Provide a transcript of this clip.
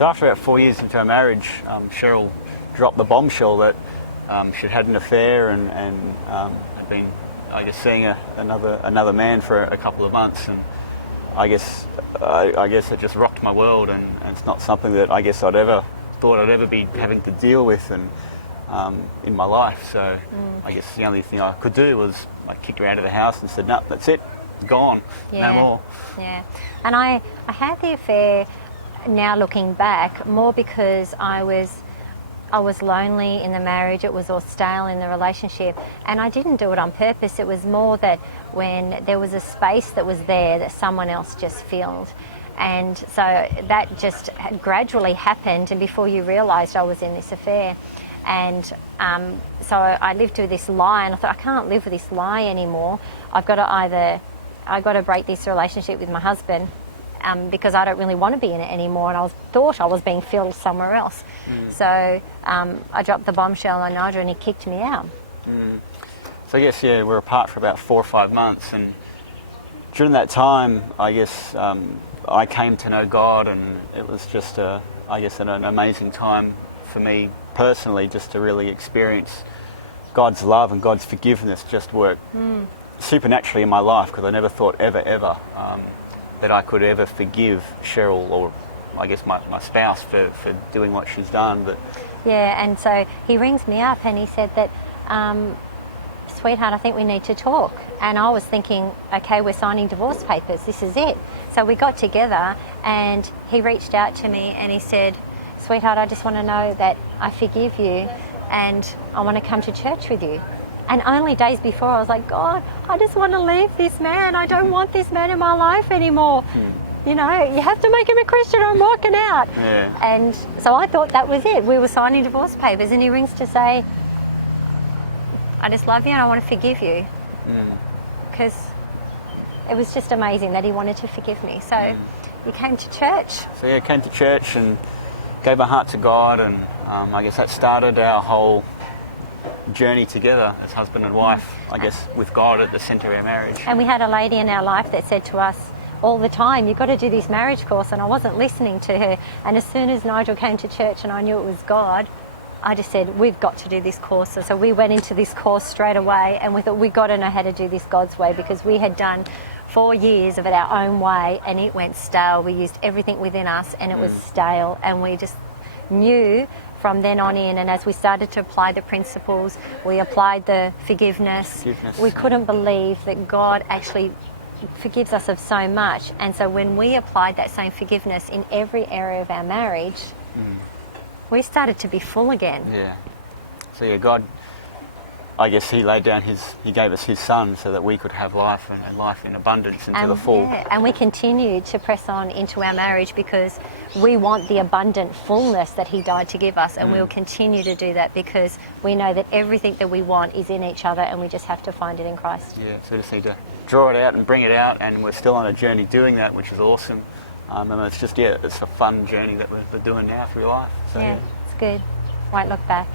So after about 4 years into our marriage, Cheryl dropped the bombshell that she'd had an affair and had been, I guess, seeing another man for a couple of months, and I guess it just rocked my world, and it's not something that I guess I'd ever thought I'd ever be having to deal with and in my life. So I guess the only thing I could do was I kicked her out of the house and said, no, that's it, gone, no more. Yeah, and I had the affair, now looking back, more because I was lonely in the marriage. It was all stale in the relationship, and I didn't do it on purpose. It was more that when there was a space that was there that someone else just filled, and so that just gradually happened, and before you realised I was in this affair. And so I lived with this lie, and I thought, I can't live with this lie anymore. I've got to break this relationship with my husband, because I don't really want to be in it anymore, and I thought I was being filled somewhere else. So I dropped the bombshell on Nigel, and he kicked me out. So I guess, yeah, we're apart for about 4 or 5 months, and during that time, I guess I came to know God, and it was just, I guess, an amazing time for me personally, just to really experience God's love and God's forgiveness just work supernaturally in my life, because I never thought ever that I could ever forgive Cheryl, or I guess my spouse, for doing what she's done. But yeah, and so he rings me up and he said that, sweetheart, I think we need to talk. And I was thinking, okay, we're signing divorce papers, this is it. So we got together, and he reached out to me and he said, sweetheart, I just want to know that I forgive you, and I want to come to church with you. And only days before, I was like, God, I just want to leave this man. I don't want this man in my life anymore. You know, you have to make him a Christian or I'm walking out. Yeah. And so I thought that was it. We were signing divorce papers, and he rings to say, I just love you and I want to forgive you. Because it was just amazing that he wanted to forgive me. So you came to church. So yeah, I came to church and gave my heart to God, and I guess that started our whole journey together as husband and wife, I guess, with God at the centre of our marriage. And we had a lady in our life that said to us all the time, you've got to do this marriage course, and I wasn't listening to her. And as soon as Nigel came to church and I knew it was God, I just said, we've got to do this course. And so we went into this course straight away, and we thought, we've got to know how to do this God's way, because we had done 4 years of it our own way, and it went stale. We used everything within us, and it was stale, and we just knew from then on in. And as we started to apply the principles, we applied the forgiveness. We couldn't believe that God actually forgives us of so much. And so when we applied that same forgiveness in every area of our marriage, we started to be full again. Yeah. So yeah, God, I guess he laid down he gave us his son so that we could have life, and life in abundance and to the full. Yeah, and we continued to press on into our marriage because we want the abundant fullness that he died to give us, and we'll continue to do that because we know that everything that we want is in each other, and we just have to find it in Christ. Yeah, so we just need to draw it out and bring it out, and we're still on a journey doing that, which is awesome. And it's just, yeah, it's a fun journey that we're doing now through life. So, yeah, it's good. Won't look back.